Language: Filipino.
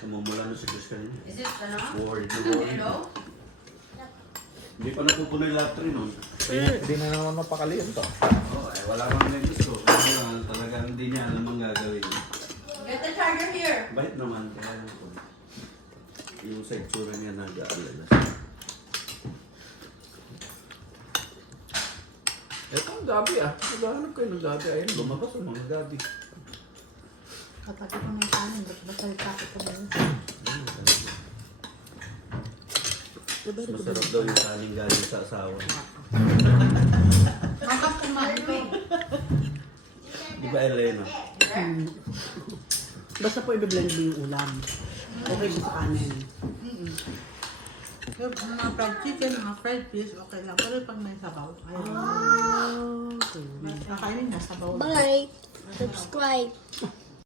Tumumula na si Chris kanina. Is it ano? Worried na Hello? worried. Hindi pa napupuloy lahat rin nun. Hindi na naman mapakalian to. Oo, wala kang lang gusto. Kaya lang, talagang hindi niya alam ang gagawin. Get the charger here. Bait naman, kaya ako. Yung sa itsura niya nag-aalala. Ito ang gabi ah. Naghahanap kayo ng gabi. Ayun, lumabas ang mga gabi. Kapag ito may kanin, ba't ba salita ko ba yun? Masarap daw yung kanin galing sa asawa. Hanggang kumain ko. Di ba, Elena? Basta po i-blend mo yung ulam. Okay siya sa kanin. Yung mga fried chicken, mga fried fish, okay lang. Pero pag may sabaw, ayaw. Okay. Kakainin na sabaw. Bye. Subscribe.